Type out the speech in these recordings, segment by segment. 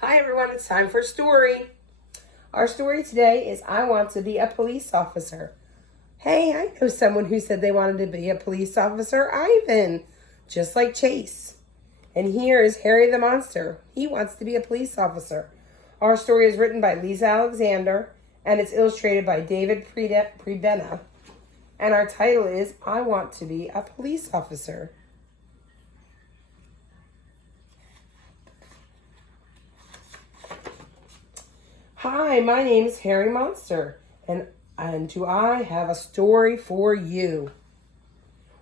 Hi everyone, it's time for a story. Our story today is I Want to Be a Police Officer. Hey, I know someone who said they wanted to be a police officer, Ivan, just like Chase. And here is Harry the Monster. He wants to be a police officer. Our story is written by Lisa Alexander and it's illustrated by David Prebena. And our title is I Want to Be a Police Officer. Hi, my name is Harry Monster, and do I have a story for you?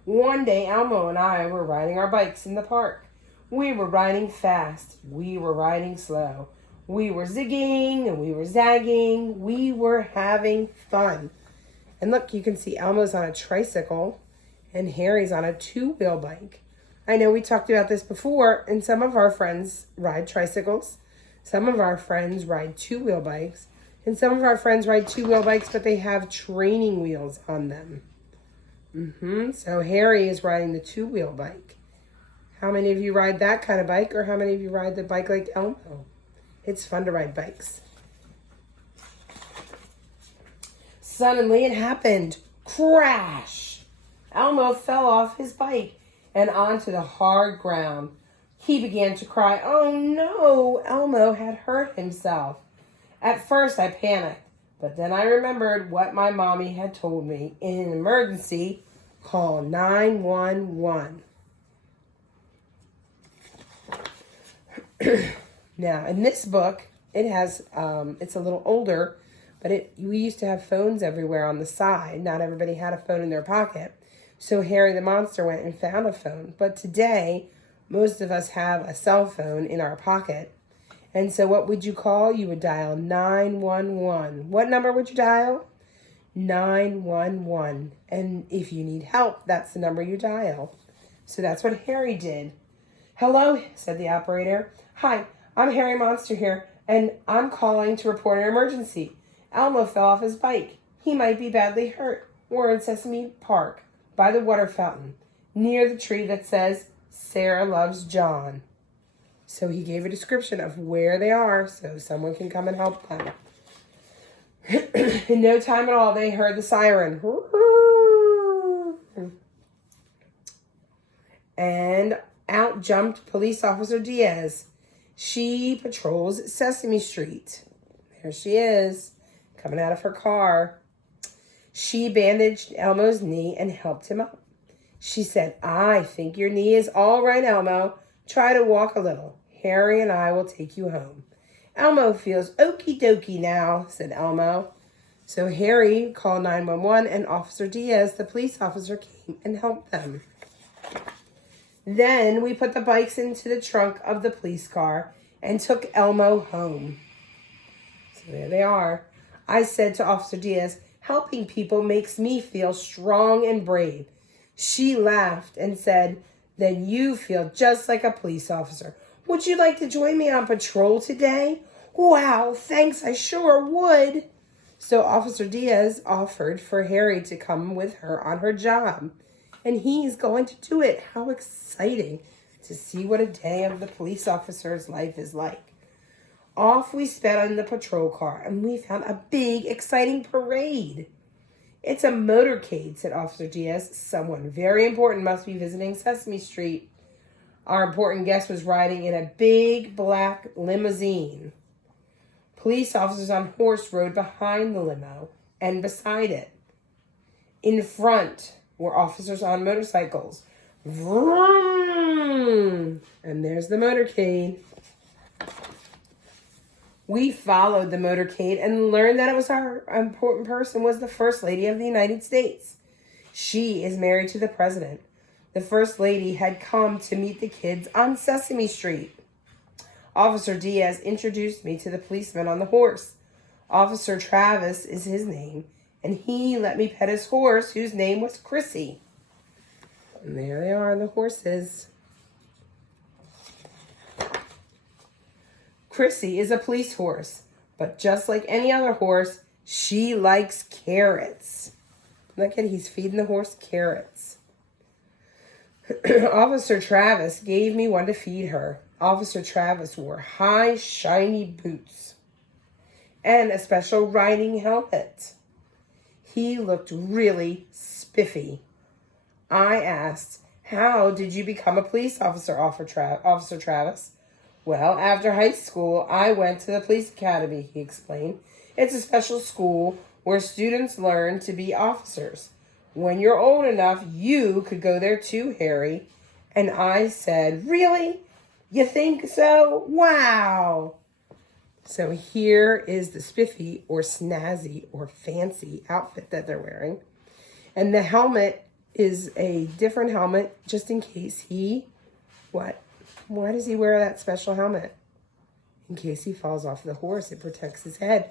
One day, Elmo and I were riding our bikes in the park. We were riding fast. We were riding slow. We were zigging and we were zagging. We were having fun. And look, you can see Elmo's on a tricycle and Harry's on a two-wheel bike. I know we talked about this before, and some of our friends ride tricycles. Some of our friends ride two-wheel bikes, and some of our friends ride two-wheel bikes, but they have training wheels on them. So Harry is riding the two-wheel bike. How many of you ride that kind of bike, or how many of you ride the bike like Elmo? It's fun to ride bikes. Suddenly it happened. Crash! Elmo fell off his bike and onto the hard ground. He began to cry. Oh no, Elmo had hurt himself. At first I panicked, but then I remembered what my mommy had told me. In an emergency, call 911. Now, in this book, it has, it's a little older, but we used to have phones everywhere on the side. Not everybody had a phone in their pocket. So Harry the Monster went and found a phone. But today, most of us have a cell phone in our pocket. And so what would you call? You would dial 911. What number would you dial? 911. And if you need help, that's the number you dial. So that's what Harry did. Hello, said the operator. Hi, I'm Harry Monster here, and I'm calling to report an emergency. Elmo fell off his bike. He might be badly hurt. We're in Sesame Park, by the water fountain, near the tree that says, Sarah loves John. So he gave a description of where they are so someone can come and help them. In no time at all, they heard the siren. And out jumped Police Officer Diaz. She patrols Sesame Street. There she is, coming out of her car. She bandaged Elmo's knee and helped him up. She said, I think your knee is all right, Elmo. Try to walk a little. Harry and I will take you home. Elmo feels okie dokie now, said Elmo. So Harry called 911 and Officer Diaz, the police officer, came and helped them. Then we put the bikes into the trunk of the police car and took Elmo home. So there they are. I said to Officer Diaz, helping people makes me feel strong and brave. She laughed and said, then you feel just like a police officer. Would you like to join me on patrol today? Wow, thanks, I sure would. So Officer Diaz offered for Harry to come with her on her job. And he's going to do it. How exciting to see what a day of the police officer's life is like. Off we sped on the patrol car, and we found a big, exciting parade. It's a motorcade, said Officer Diaz. Someone very important must be visiting Sesame Street. Our important guest was riding in a big black limousine. Police officers on horse rode behind the limo and beside it. In front were officers on motorcycles. Vroom! And there's the motorcade. We followed the motorcade and learned that it was our important person was the First Lady of the United States. She is married to the President. The First Lady had come to meet the kids on Sesame Street. Officer Diaz introduced me to the policeman on the horse. Officer Travis is his name, and he let me pet his horse, whose name was Chrissy. And there they are, the horses. Chrissy is a police horse, but just like any other horse, she likes carrots. Look at, he's feeding the horse carrots. Officer Travis gave me one to feed her. Officer Travis wore high, shiny boots and a special riding helmet. He looked really spiffy. I asked, "How did you become a police officer, Officer Travis?" "Well, after high school, I went to the police academy," he explained. "It's a special school where students learn to be officers. When you're old enough, you could go there too, Harry." And I said, "Really? You think so? Wow." So here is the spiffy or snazzy or fancy outfit that they're wearing. And the helmet is a different helmet just in case he, what? Why does he wear that special helmet? In case he falls off the horse, it protects his head.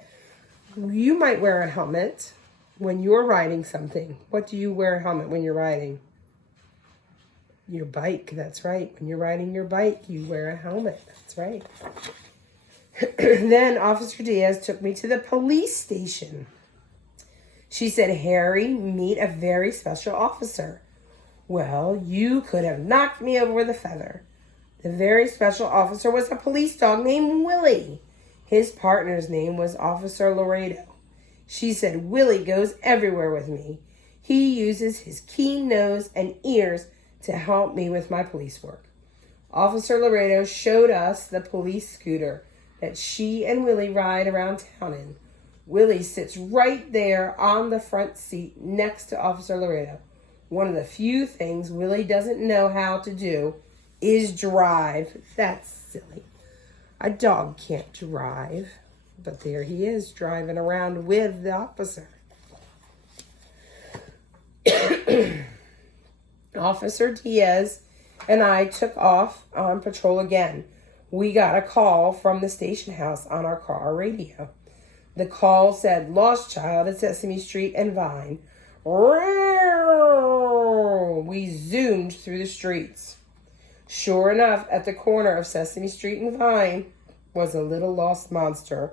You might wear a helmet when you're riding something. What do you wear a helmet when you're riding? Your bike, that's right. When you're riding your bike, you wear a helmet. That's right. Then Officer Diaz took me to the police station. She said, "Harry, meet a very special officer." Well, you could have knocked me over with a feather. The very special officer was a police dog named Willie. His partner's name was Officer Laredo. She said, "Willie goes everywhere with me. He uses his keen nose and ears to help me with my police work." Officer Laredo showed us the police scooter that she and Willie ride around town in. Willie sits right there on the front seat next to Officer Laredo. One of the few things Willie doesn't know how to do is drive. That's silly. A dog can't drive. But there he is, driving around with the officer. Officer Diaz and I took off on patrol again. We got a call from the station house on our car radio. The call said, "Lost child at Sesame Street and Vine." We zoomed through the streets. Sure enough, at the corner of Sesame Street and Vine was a little lost monster.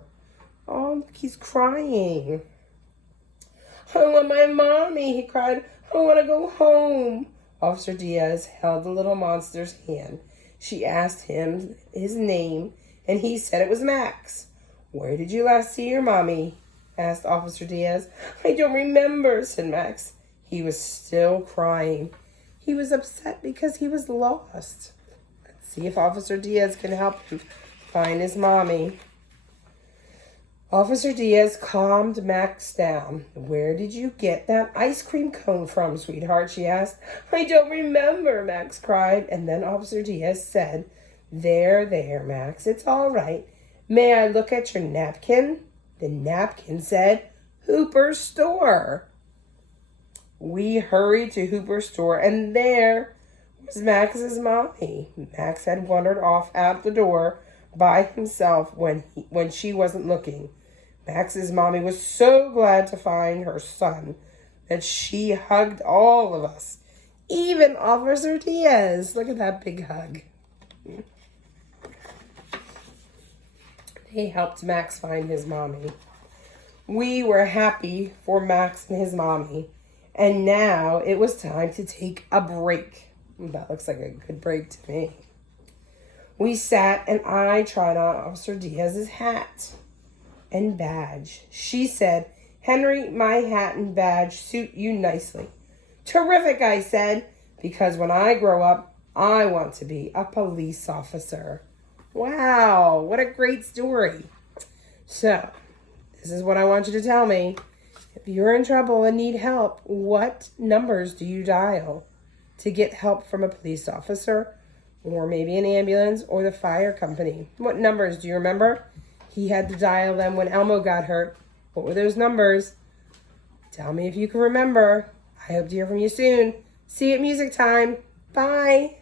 Oh, look, he's crying. "I want my mommy," he cried. "I want to go home." Officer Diaz held the little monster's hand. She asked him his name, and he said it was Max. "Where did you last see your mommy?" asked Officer Diaz. "I don't remember," said Max. He was still crying. He was upset because he was lost. Let's see if Officer Diaz can help him find his mommy. Officer Diaz calmed Max down. "Where did you get that ice cream cone from, sweetheart?" she asked. "I don't remember," Max cried. And then Officer Diaz said, There, Max, it's all right. May I look at your napkin?" The napkin said, "Hooper's store." We hurried to Hooper's store, and there was Max's mommy. Max had wandered off out the door by himself when she wasn't looking. Max's mommy was so glad to find her son that she hugged all of us, even Officer Diaz. Look at that big hug. They helped Max find his mommy. We were happy for Max and his mommy, and now it was time to take a break. That looks like a good break to me. We sat and I tried on Officer Diaz's hat and badge. She said, "Henry, my hat and badge suit you nicely." "Terrific," I said, "because when I grow up, I want to be a police officer." Wow, what a great story. So, this is what I want you to tell me. If you're in trouble and need help, what numbers do you dial to get help from a police officer or maybe an ambulance or the fire company? What numbers do you remember? He had to dial them when Elmo got hurt. What were those numbers? Tell me if you can remember. I hope to hear from you soon. See you at music time. Bye.